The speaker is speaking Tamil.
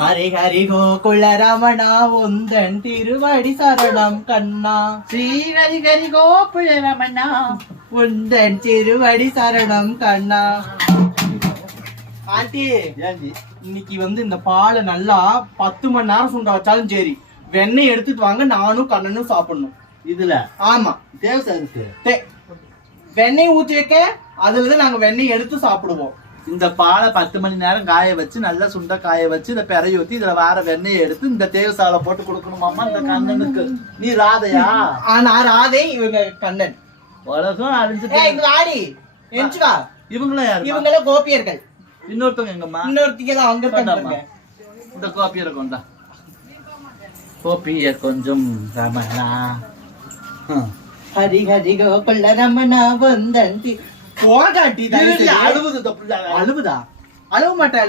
ஹரி ஹரி கோகுல ரமணா உந்தன் திருவடி சரணம் கண்ணா. ஸ்ரீ ஹரி ஹரி கோகுல ரமணா உந்தன் திருவடி சரணம் கண்ணா. ஆண்டி இன்னைக்கு இந்த பாலை நல்லா 10 மணி நேரம் சுண்ட வச்சாலும் சரி, வெண்ணெய் எடுத்துட்டு வாங்க, நானும் கண்ணனும் சாப்பிடணும். இதுல ஆமா தேவை வெண்ணெய் ஊத்தி வைக்க, அதுலதான் நாங்க வெண்ணெய் எடுத்து சாப்பிடுவோம். இந்த பாலை 10 மணி நேரம் காய வச்சு நல்லா சுண்ட காய வச்சு இதை பெறைய ஊத்தி இதுல வார வெண்ணெயை எடுத்து இந்த தேவசாலை போட்டு கொடுக்கணுமாமா இந்த கண்ணனுக்கு. நீ ராதையா? நான் ராதே, இவங்க கண்ணன். உலகம் அழிஞ்சுட்டு ஆடி எஞ்சுவா. இவங்களும் யாரு? இவங்களும் கோபியர்கள். இன்னொருத்தவங்க எங்கம்மா? இன்னொருத்திக்கு தான் அங்க இருக்காங்க. இந்த கோபியரை கொண்டா. கோபியர் கொஞ்சம் ரமணா. ஹரி ஹரி கோகுல ரமணா வந்தன். அழுவுதா? அழுவ மாட்டாளே.